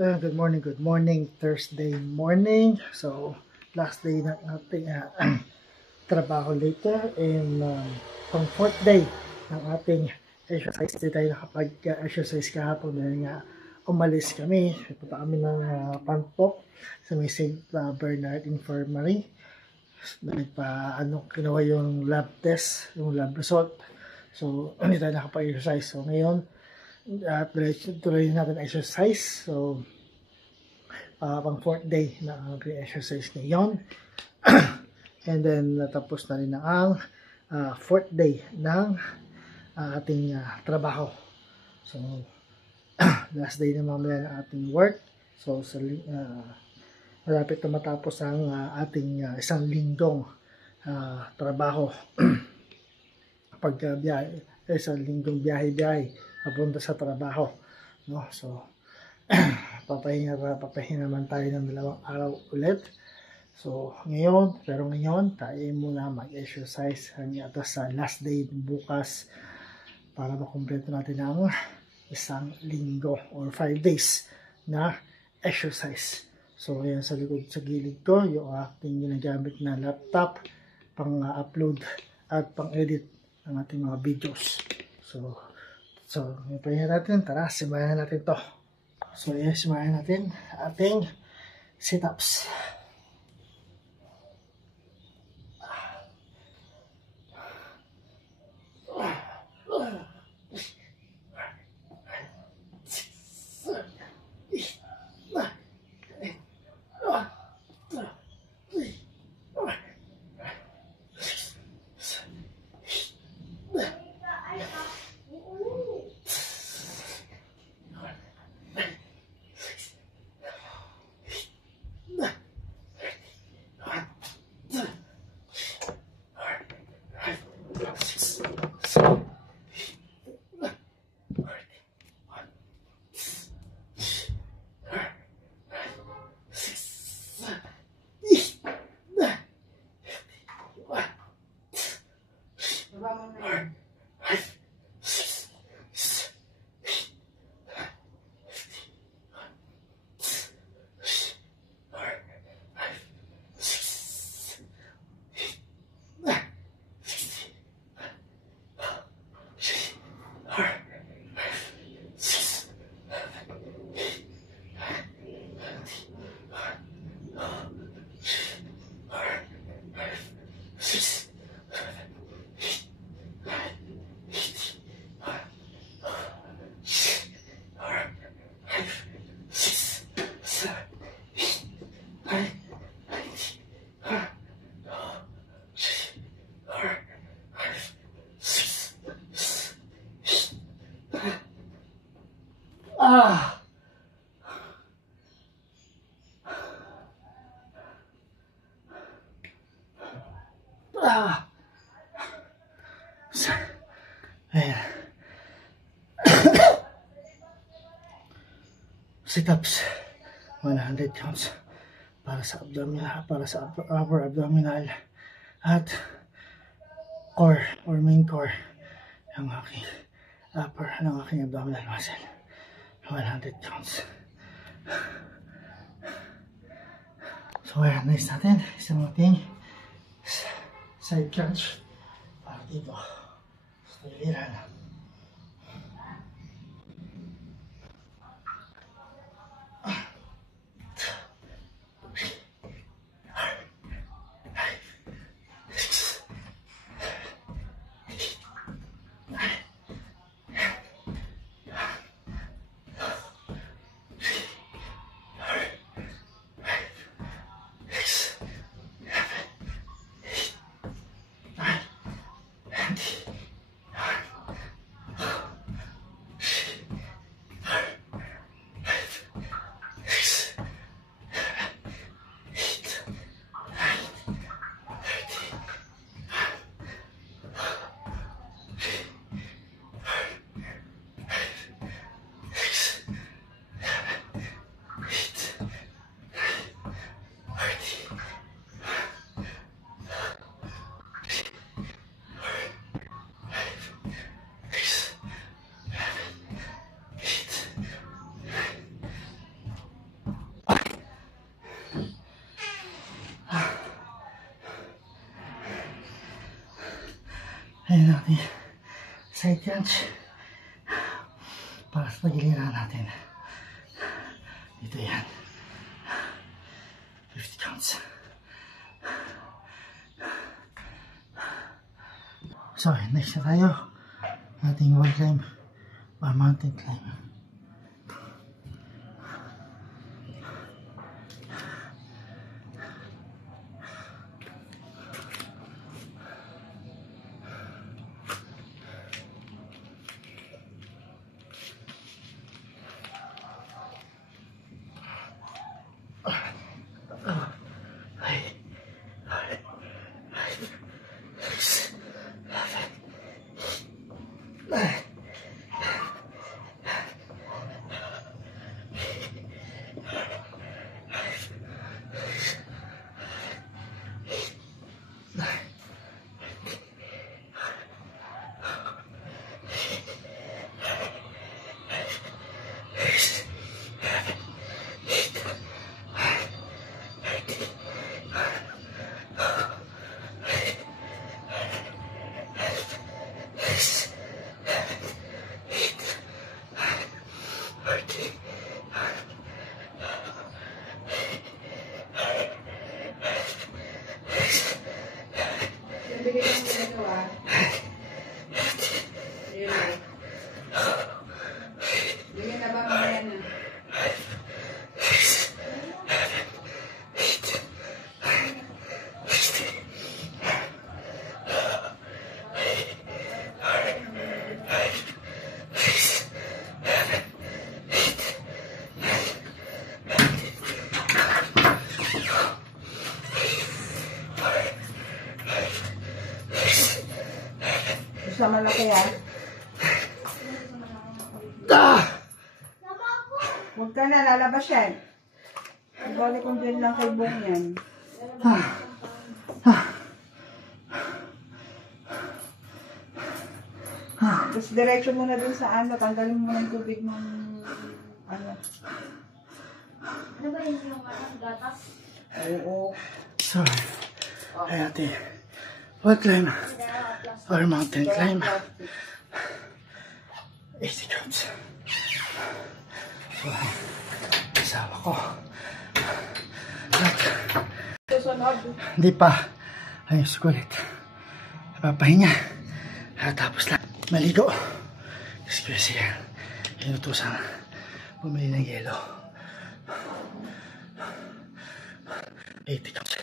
Good morning, Thursday morning. So, last day ng ating trabaho later and pang fourth day ng ating exercise. Hindi tayo nakapag-exercise kahapon dahil nga umalis kami. Punta kami ng Pantok sa may St. Bernard Infirmary. Kinuha yung lab test, yung lab result. So, hindi tayo nakapag-exercise. So, ngayon, tuloy natin exercise. So, pang fourth day na exercise ngayon. And then, natapos na rin ang fourth day ng ating trabaho. So, last day na mamaya ng ating work. So, malapit na matapos ang ating isang linggong trabaho. Isang linggong biyahe-biyahe papunta sa trabaho. No? So, papahinga naman tayo ng 2 araw ulit. So, ngayon, tayo muna mag-exercise hanggang sa last day bukas para makumpleto natin ang isang linggo or 5 days na exercise. So, ayan sa gilid ko, yung ating ginagamit na laptop pang-upload at pang-edit ng ating mga videos. So, pahinga natin. Tara, simayan natin to. So, simayan natin ating sit-ups. Ayan. Sit-ups 100 counts para sa abdominal, para sa upper abdominal at core or main core ng aking abdominal muscle. 100 counts. So ayan, nice natin isang ating side crunch para dito sa taliran. Ayan natin. Side crunch. Para sa tagiliran natin. Dito yan. 50 counts. So, next na tayo. Ating wall climb or mountain climb. Sa malaki yan. Huwag ka na, lalabas yan. Ibalik kong dyan lang kay Bong yan. Tapos diretso mo na dun sa ano, tanggalin mo ng tubig ng ano. Ano ba yun yung gatas? Oo. So, ay ate, wall climb or mountain climb. 80 counts. So, kasama ko. At, hindi pa. Ayos ko ulit. Napapahinga. At tapos lang. Maligo. Excuse me. Inutusan. Bumili ng yelo. 80 counts.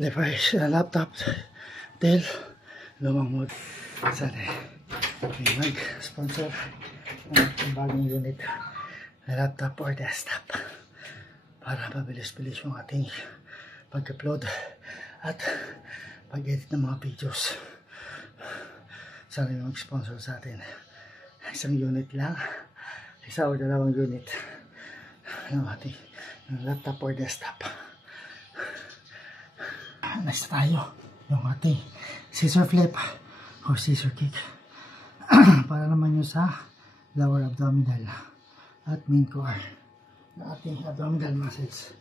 Device, laptop, Dell, lumang mode. Sana may mag-sponsor ng bagong unit na laptop or desktop para mabilis-bilis yung ating pag-upload at pag-edit ng mga videos. Sana may mag-sponsor sa atin. Isang unit lang, isa o dalawang unit ng ating laptop or desktop. Next tayo yung ating scissor flip or scissor kick para naman yung sa lower abdominal at main core na ating abdominal muscles.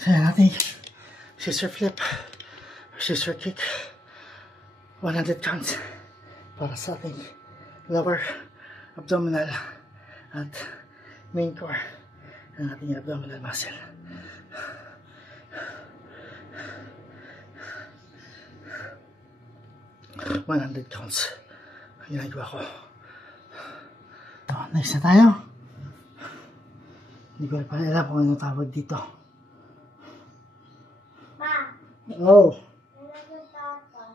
So yan natin. Scissor flip. Scissor kick. 100 counts. Para sa ating lower abdominal at main core ng ating abdominal muscle. $100 counts. Ginagawa ko. So, next na tayo. Hindi ko pa alam kung ano tawag dito. Pa, Oh. nalagyan tatas.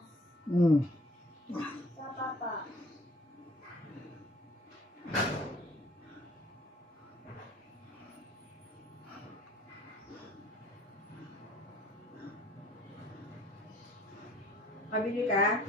Sa papa. Pabili ka?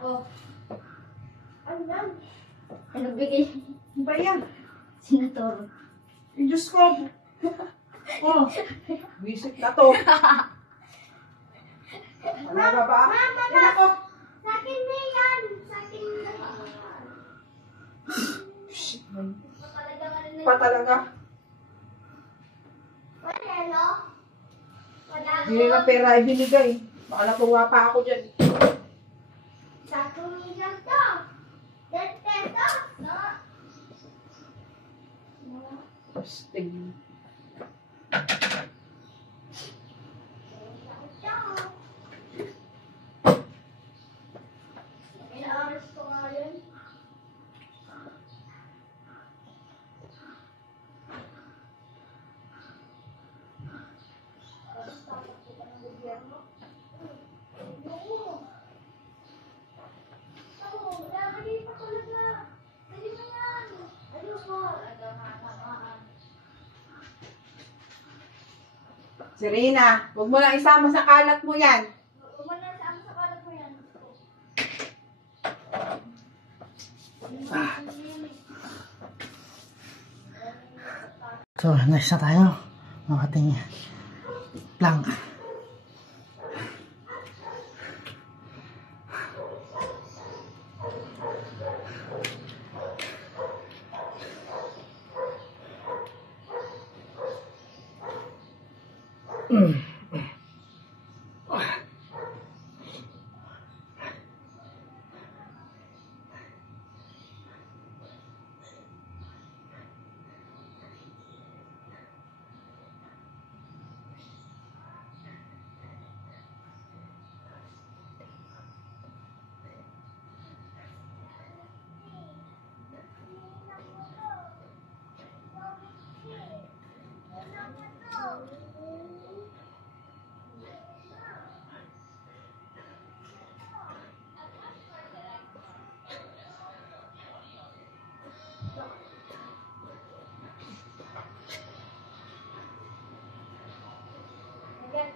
Oh. Ano yan? Ano bigay? Ano ba yan? Senator. Ay, Diyos ko. Oh, visit na to. Wala ka ba? Yan ako. Sa akin na yan! Sa akin na yan! Shit, Pa pa talaga. Wala, no? Wala. Hindi nila pera ibinigay. Baka natuwa pa ako dyan. Sa tumilang to. 10 pesos, no? Stig. Inaaras ko nga yun. Serena, huwag mo lang isama sa kalat mo yan. So, next na tayo. Ang ating plank.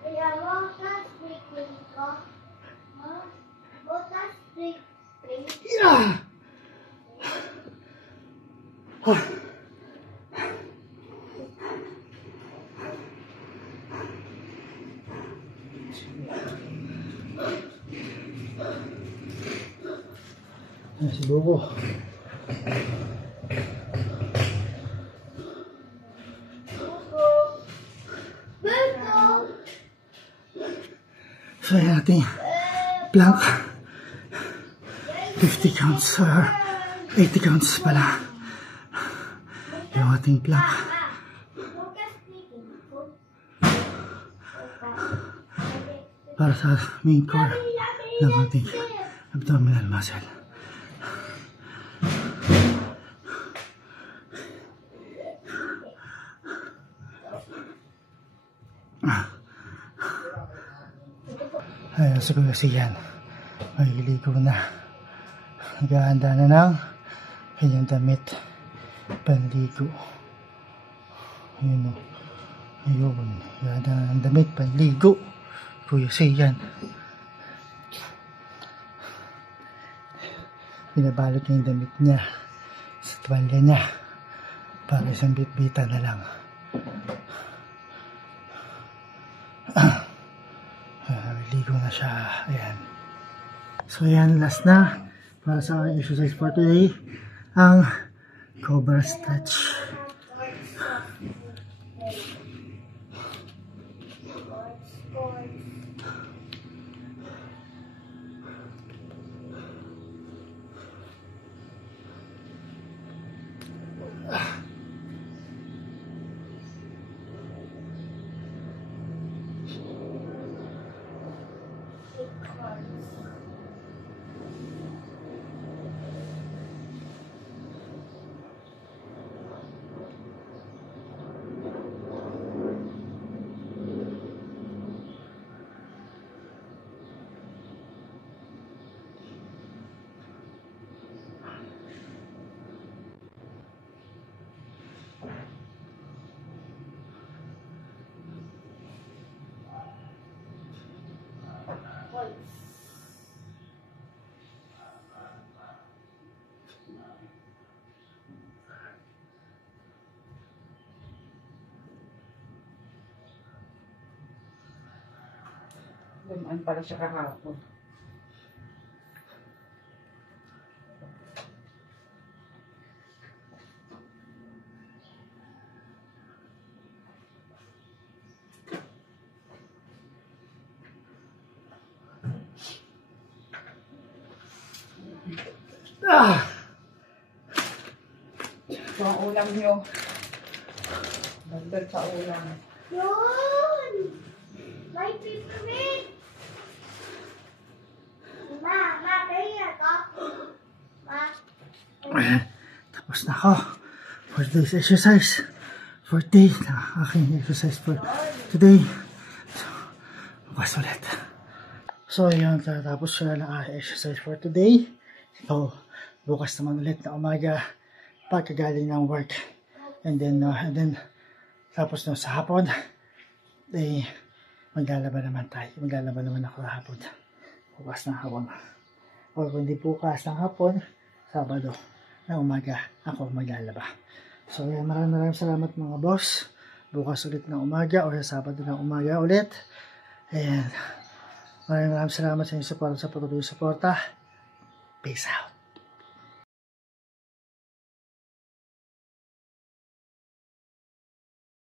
Kaya bukas breaking ko. Bukas breaking. Yeah! Si Bobo. So yan ating plank. 50 counts or 80 counts pala. Yung ating plank. Bukas breaking ko. para sa main core ng ating abdominal muscle. Ayan, sa Kuya Sian, maliligo na. Naghahanda na ng kanyang damit panligo. Ayun o. Ayun. Naghahanda na ng damit panligo. Kuya Sian. Binabalot niya yung damit niya sa tuwalya niya para isang bitbita na lang. Ligo na siya. Ayan. So ayan, last na para sa aking exercise for today, ang cobra stretch. Dumaan pala siya kahapon. So, ang ulam nyo. Dagdag sa ulam. Yun! My favorite! Ma, kaya ka? Ma? Tapos na ako for today's exercise. For today, aking exercise for today. So, bukas ulit. So, yun, tapos siya na aking exercise for today. So, bukas naman ulit na umaga pagkagaling ng work. And then tapos na sa hapon, maglalaban naman tayo. Maglalaban naman ako sa hapon. Bukas ng hapon. O kung hindi bukas ng hapon, Sabado na umaga ako maglalaba. So maraming salamat mga boss. Bukas ulit ng umaga o sa Sabado ng umaga ulit. And maraming salamat sa inyong support sa patuloy suporta. Peace out.